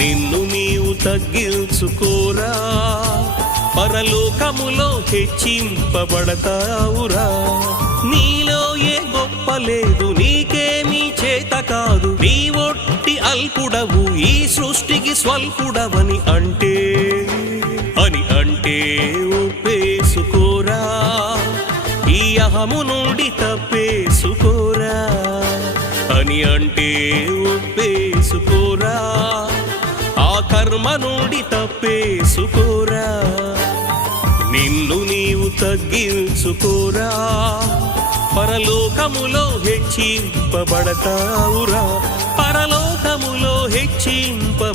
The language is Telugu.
నిన్ను నీవు తగ్గించుకోరా, పరలోకములో హెచ్చింపబడతావురా. నీలో ఏ గొప్ప లేదు, నీకేమీ చేత కాదు, నీ ఒట్టి అల్పుడవు, ఈ సృష్టికి స్వల్పుడవని అంటే ఒప్పేసుకోరా. ఈ అహము నుండి తప్పేసుకోరా అని అంటే ఒప్పేసుకోరా. ఆ కర్మ నుండి తప్పేసుకోరా. నిన్ను నీవు తగ్గించుకోరా, పరలోకములో హెచ్చింపబడతావురా, పరలోకములో హెచ్చింపబడతావురా.